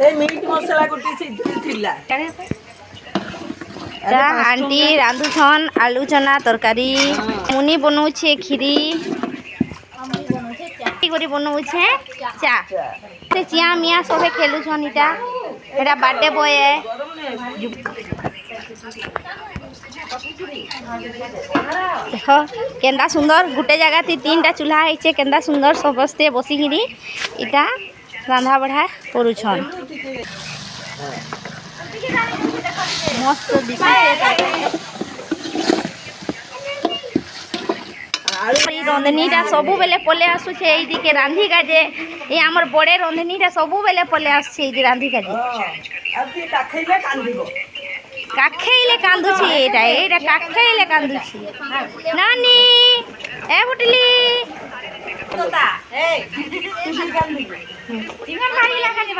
meet मसला गोटे थिला आंटी रांधुछन आलू चना तरकारी मुनी बनाऊे खीरी बनाऊे चा से चिया मिया सबे खेलुछन इटा एटा बर्थडे बॉय है देख केंदा सुंदर गोटे जगह तीन टा चूल्हा है केंदा सुंदर समस्ते बसिकी इटा रंधा बढ़ा करुछन मस्त रंधनीटा सबु बेले पले आसुचे के रांधी काजे ये आमर बड़े रंधनीटा सबु बेले पले आसुचे रांधी काजे काखेले कांदुची एटा एटा काखेले कांदुची नानी ए बुटली तोता ए इमन मारी लागा जे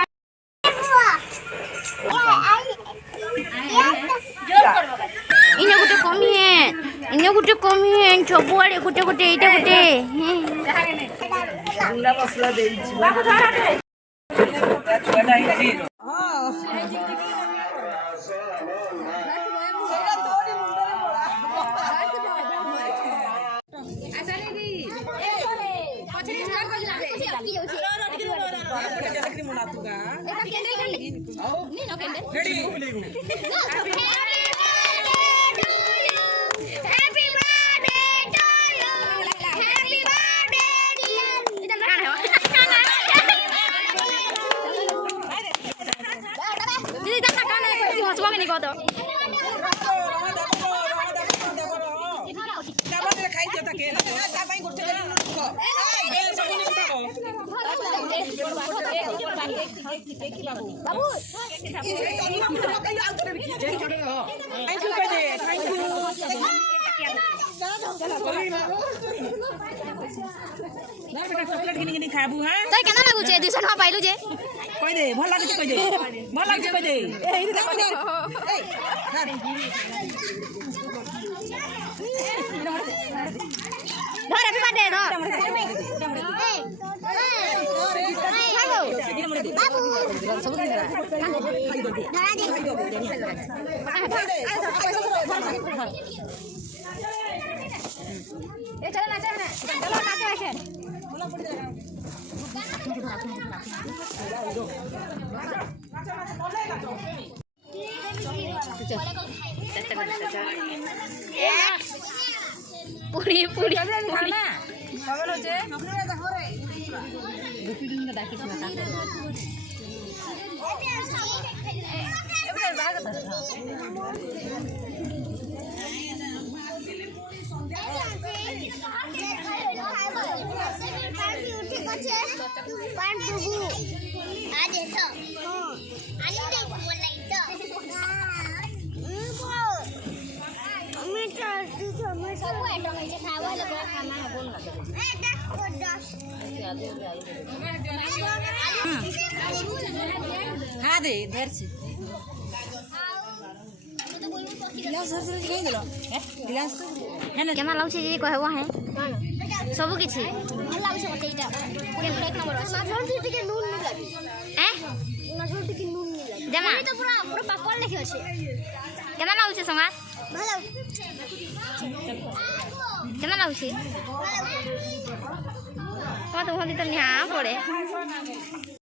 इने गुटे कमी है सबुआड़े गुटे गुटे एटा गुटे गुंडा मसला देइछि बाबू धरा दे छुआटा हिची चॉकलेट किनी खाबू हां तो केना लागु छे 200 न पाइलु जे कहि दे भल लागु छे कहि दे भल लागु छे कहि दे ए इधर कहि दे ए धर हैप्पी बर्थडे धर बाबू सब ए चलो नाचो ऐसे बोला पड़ जाएगा पूरी पूरी पागल हो जे गोपी दिन डाकी छ ना एबे भाग हाँ दे इधर से गिलास सर सर कहीं दिलो गिलास है ना केना लाउछि जे कहबो है सब किछि लाउछि मते इटा पूरे पूरे एक नंबर नाजोटी टिके नून नि लागी नाजोटी टिके नून नि लागी जमा तो पूरा पूरा पापड़ लेखे अछि केना लाउछि संगा भलो केना लाउछि कत भली त निहा पड़े